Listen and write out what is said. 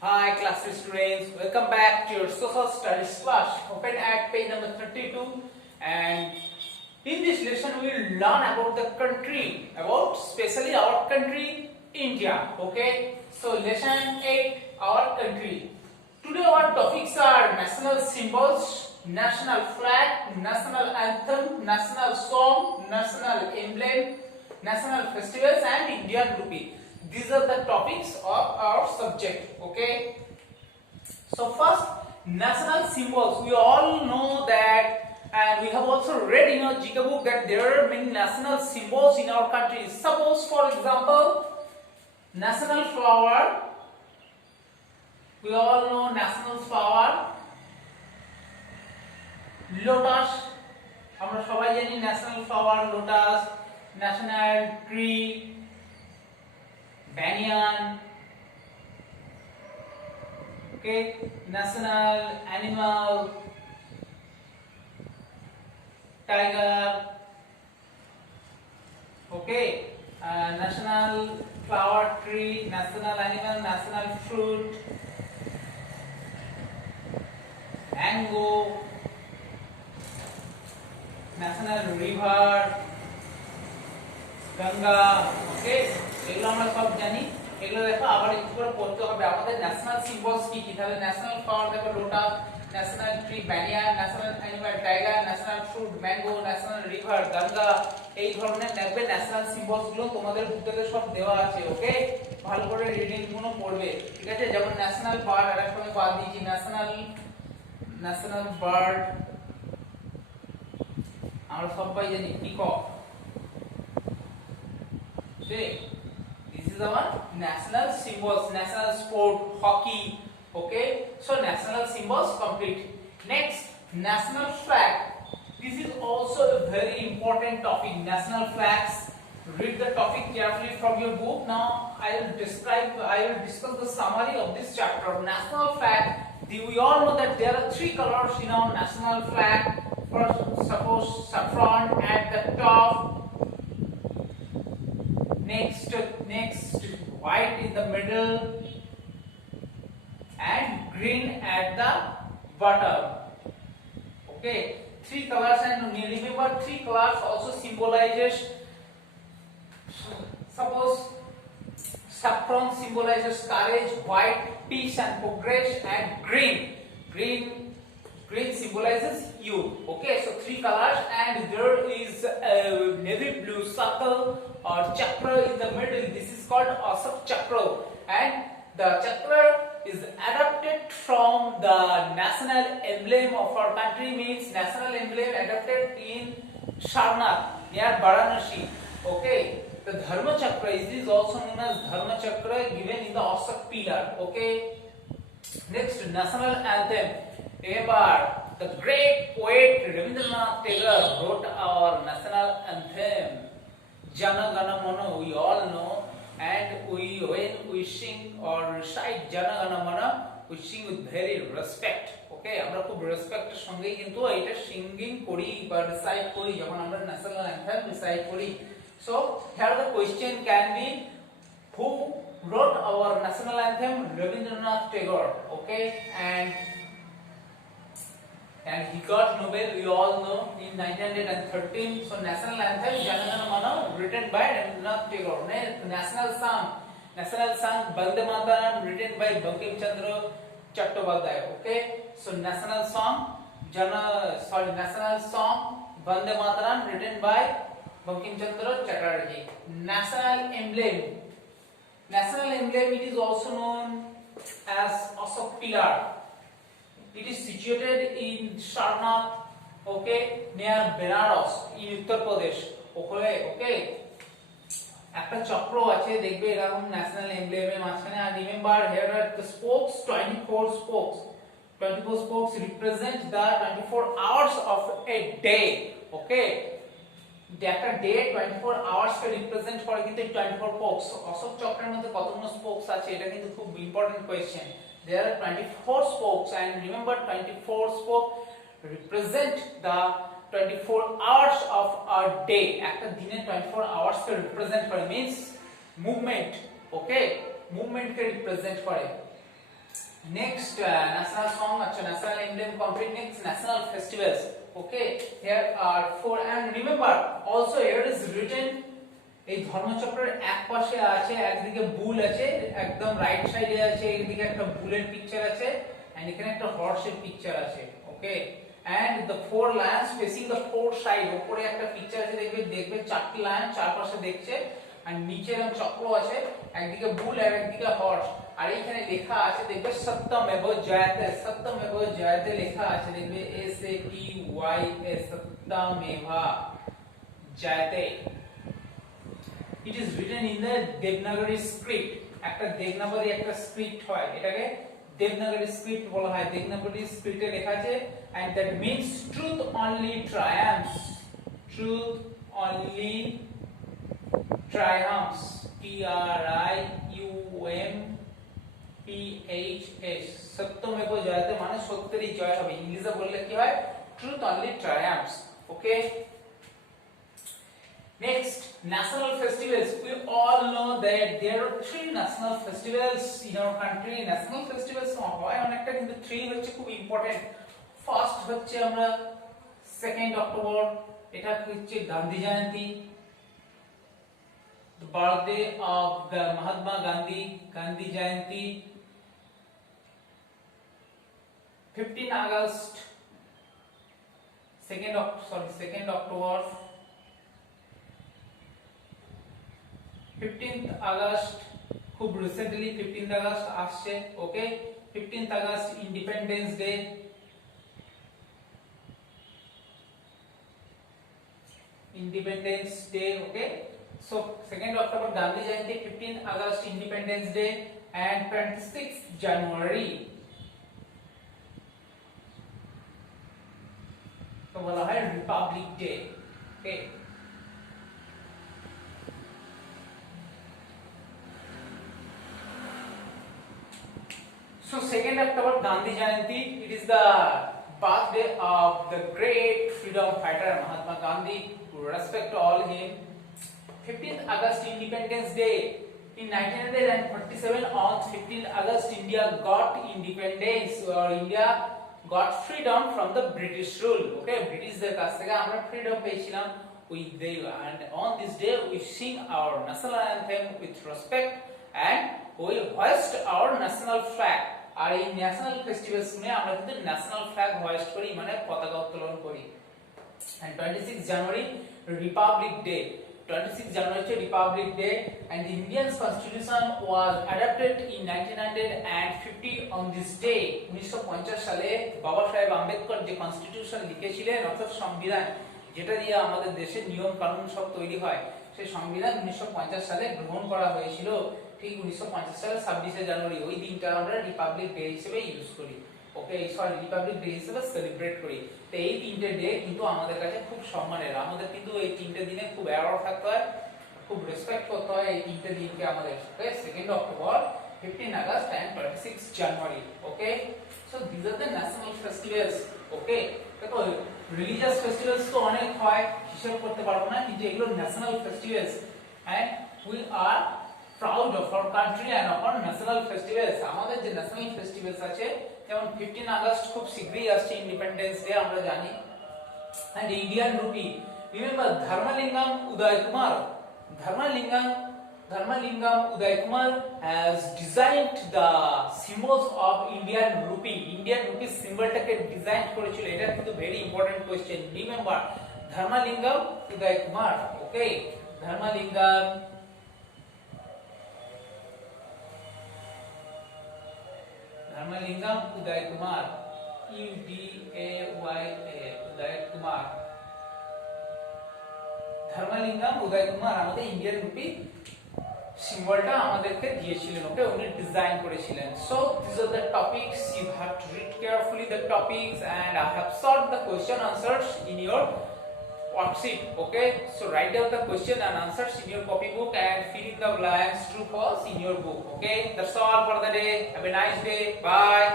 Hi class students, welcome back to your social studies class. Open at page number 32, and in this lesson we will learn about the country, about especially our country India. Okay, so lesson 8, our country. Today our topics are national symbols, national flag, national anthem, national song, national emblem, national festivals and Indian rupee. These are the topics of our subject. Okay, so first, national symbols. We all know that, and we have also read in our GK book that there are many national symbols in our country. Suppose, for example, national flower. We all know national flower, lotus. আমরা সবাই জানি national flower lotus, national tree banyan. Okay, national animal tiger. Okay, national flower tree, national animal, national fruit mango, national river Ganga. ওকে, এগুলো আমরা সব জানি। এগুলো দেখো আবার একটু করে পড়তে হবে। আমাদের ন্যাশনাল সিম্বলস কি কি? তাহলে ন্যাশনাল ফ্লাওয়ার দেখো lotus, national tree banyan, national animal tiger, national fruit mango, national river Ganga. এই ধরনের দেখবে ন্যাশনাল সিম্বলস গুলো তোমাদের বুক থেকে সব দেওয়া আছে। ওকে, ভালো করে রিডিং গুলো পড়বে, ঠিক আছে? যেমন ন্যাশনাল বার্ড, আর একটা আমি বাদ দিয়েছি, ন্যাশনাল বার্ড আমরা সবাই জানি peacock. This is our national symbols. National sport hockey. Okay, so national symbols complete. Next, national flag. This is also a very important topic. National flags. Read the topic carefully from your book. Now I will discuss the summary of this chapter. National flag. We all know that there are three colors in our national flag. First, suppose saffron at the top. Next white in the middle and green at the bottom. Okay, three colors, and remember three colors also symbolizes, suppose saffron symbolizes courage, white peace and progress, and green symbolizes youth. Okay, so three colors, and there is a navy blue circle or chakra in the middle. This is called Ashok chakra, and the chakra is adapted from the national emblem of our country. Means national emblem adapted in Sarnath near Varanasi. Okay, the dharma chakra is also known as dharma chakra, given in the Ashok pillar. Okay, next, national anthem. Remember, the great poet Rabindranath Tagore wrote our national anthem, Jana Gana Mana. We all know, and when we sing or recite Jana Gana Mana, we sing with very respect. Okay, আমরা খুব রেসপেক্টের সঙ্গেই কিন্তু এটা সিঙ্গিং করি বা রিসাইট করি যখন আমরা ন্যাশনাল অ্যানথেম রিসাইট করি। So here the question can be, who wrote our national anthem? Rabindranath Tagore. Okay, and he got Nobel, we all know, in 1913. So national anthem Jana Gana Mana written by Rabindranath Tagore. National song Bande Mataram written by Bankim Chandra Chattopadhyay. Okay, so national song Bande Mataram written by Bankim Chandra Chatterjee. National emblem, it is also known as Ashok pillar. It is situated in Sarnath, okay, near Benares in Uttar Pradesh. Okay, একটা চক্র আছে, দেখবে এরকম national এমব্লেমের মাঝখানে। আর remember here are the spokes, 24 spokes represent the 24 hours of a day. Okay, একটা ডে 24 আওয়ার্স কে রিপ্রেজেন্ট করে কিন্তু 24 স্পোকস। অশোক চক্রের মধ্যে কতগুলো স্পোকস আছে, এটা কিন্তু খুব important question. There are 24 spokes, and remember 24 spokes represent the 24 hours of our day. একটা দিনে 24 hours কে রিপ্রেজেন্ট করে, means movement. Okay, movement কে রিপ্রেজেন্ট করে। Next, national song, national emblem, complete. Next, national festivals. Okay, here are four, and remember also here is written এই ধর্মচক্রের এক পাশে আছে, একদিকে বুল আছে, একদম রাইট সাইডে আছে, এইদিকে একটা বুলের পিকচার আছে, এন্ড এখানে একটা হর্সের পিকচার আছে। Okay, and the four lions facing the four side, উপরে একটা পিকচার আছে, দেখবে চারটি লায়ন চারপাশে দেখছে, আর নিচে এরকম চক্র আছে, একদিকে বুল আর একদিকে হর্স, আর এইখানে লেখা আছে দেখবে সত্যমেব জয়তে, সত্যমেব জয়তে লেখা আছে, দেখবে SATY সত্যমেভা Jayate. It is written in the Devanagari script, একটা দেবনাগরী একটা স্ক্রিপ্ট হয়, এটাকে দেবনাগরী স্ক্রিপ্ট বলা হয়। দেবনাগরী স্ক্রিপ্টে লেখা আছে and that means truth only triumphs, truth only triumphs, TRIUMPHS, সত্যমেব জয়তে মানে সত্যেরই জয় হবে। ইংলিশে বললে কি হয়, truth only triumphs। Okay, next, national festivals. We all know that there are three national festivals in our country. National festivals হয় অনেকটা, কিন্তু three হচ্ছে খুব ইম্পর্টেন্ট। ফার্স্ট হচ্ছে আমরা 2nd অক্টোবর, এটা হচ্ছে গান্ধী Jayanti, the birthday of the Mahatma Gandhi, Gandhi Jayanti। 15 August, 2nd October, 15th August খুব রিসেন্টলি 15th August আসছে। ওকে, 15th August independence day, okay. So 2nd October Gandhi Jayanti, 15th August independence day, and 26th January তো বলা হয় Republic day. Okay, so 2nd October Gandhi Jayanti, it is the birthday of the great freedom fighter Mahatma Gandhi, respect to all him। 15th August Independence Day, in 1947 on 15th August India got independence, or India got freedom from the British rule। Okay, British দের কাছ থেকে আমরা freedom পেয়েছিলাম। We they, and on this day we sing our national anthem with respect and we hoist our national flag। আর এই national festivals নিয়ে আমরা কিন্তু national flag hoist করি, মানে পতাকা উত্তোলন করি। and 26 January Republic Day, 26 January হচ্ছে Republic day, and the Indian constitution was adopted in 1950 on this day। 1950 সালে বাবা সাহেব আম্বেদকর যে কনস্টিটিউশন লিখেছিলেন, অর্থাৎ সংবিধান, যেটা দিয়ে আমাদের দেশের নিয়ম কানুন সব তৈরি হয়, সেই সংবিধান 1950 সালে গ্রহণ করা হয়েছিল। ঠিক 1950 সালের 26 জানুয়ারি, ওই দিনটা আমরা রিপাবলিক ডে হিসেবে ইউজ করি। ওকে, সরি, রিপাবলিক ডে হিসেবে সেলিব্রেট করি। তো এই তিনটে ডে কিন্তু আমাদের কাছে খুব সম্মানের, আমাদের কিন্তু এই তিনটে দিনে খুব অ্যাওয়ার্ড থাকতে হয়, খুব রেসপেক্ট করতে হয় এই তিনটে দিনকে আমাদের। Okay, 2nd October, 15 August and 26 January। Okay, so this are the national festivals. Okay, দেখো রিলিজিয়াস ফেস্টিভ্যালস তো অনেক হয়, হিসাব করতে পারবো না, কিন্তু এগুলো national festivals, and we are proud of our country and of our national festivals। আমাদের যে ন্যাশনাল ফেস্টিভ্যালস আছে, যেমন 15 আগস্ট খুব শীঘ্রই আসছে, ইন্ডিপেন্ডেন্স ডে আমরা জানি, and Indian rupee। Remember Dharmalingam Udaykumar, Dharmalingam Udaykumar has designed the symbols of Indian rupee। Indian rupee symbolটাকে ডিজাইন করেছিল, এটা কিন্তু very important question. Remember Dharmalingam Udaykumar। Okay, Dharmalingam Udaykumar, UDAYA, Udaykumar। Dharmalingam Udaykumar আমাদের Indian rupee সিম্বলটা আমাদেরকে দিয়েছিলেন। Okay, উনি design করেছিলেন। So this are the topics, you have to read carefully the topics, and I have solved the question answers in your worksheet। Okay, so write down the question and answers in your copy book and fill in the blanks true false in your book। Okay, that's all for the day. Have a nice day. Bye.